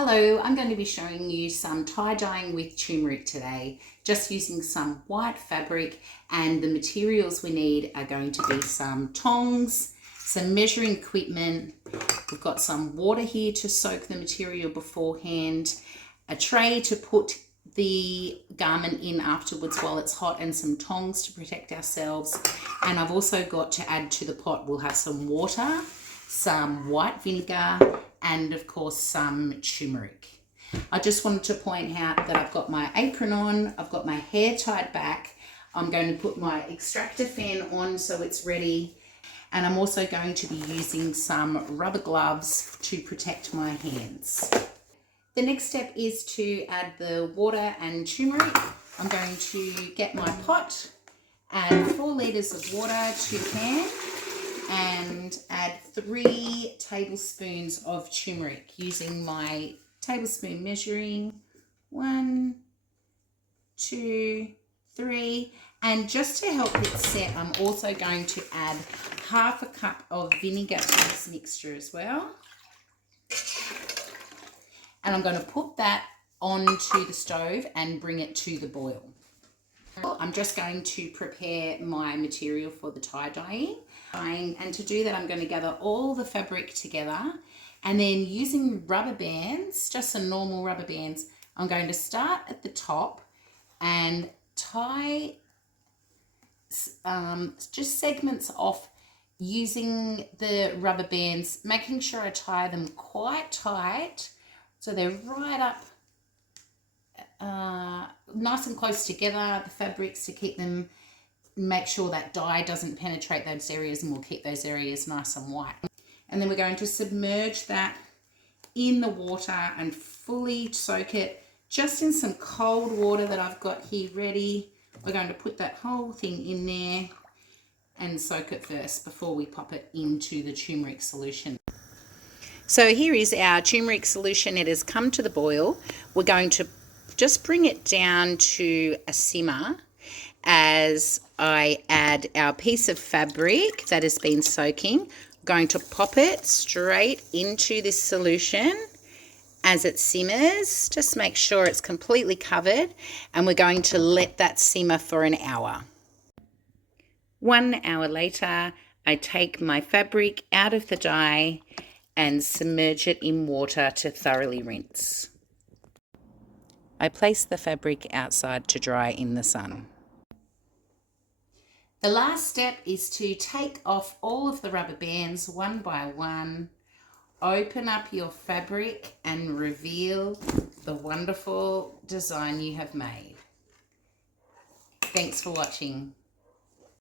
Hello, I'm going to be showing you some tie-dyeing with turmeric today, just using some white fabric, and the materials we need are going to be some tongs, some measuring equipment, we've got some water here to soak the material beforehand, a tray to put the garment in afterwards while it's hot, and some tongs to protect ourselves. And I've also got to add to the pot, we'll have some water, some white vinegar, and of course some turmeric. I just wanted to point out that I've got my apron on, I've got my hair tied back, I'm going to put my extractor fan on so it's ready, and I'm also going to be using some rubber gloves to protect my hands. The next step is to add the water and turmeric. I'm going to get my pot, add 4 litres of water to the pan, and add 3 tablespoons of turmeric using my tablespoon measuring. 1, 2, 3. And just to help it set, I'm also going to add half a cup of vinegar to this mixture as well. And I'm going to put that onto the stove and bring it to the boil. I'm just going to prepare my material for the tie-dyeing. And to do that, I'm going to gather all the fabric together, and then using rubber bands, just some normal rubber bands, I'm going to start at the top and tie just segments off using the rubber bands, making sure I tie them quite tight so they're right up nice and close together, the fabrics, to keep them, make sure that dye doesn't penetrate those areas, and we'll keep those areas nice and white. And then we're going to submerge that in the water and fully soak it just in some cold water that I've got here ready. We're going to put that whole thing in there and soak it first before we pop it into the turmeric solution. So here is our turmeric solution. It has come to the boil. We're going to just bring it down to a simmer as I add our piece of fabric that has been soaking. I'm going to pop it straight into this solution as it simmers. Just make sure it's completely covered, and we're going to let that simmer for an hour. 1 hour later, I take my fabric out of the dye and submerge it in water to thoroughly rinse. I place the fabric outside to dry in the sun. The last step is to take off all of the rubber bands one by one, open up your fabric and reveal the wonderful design you have made. Thanks for watching.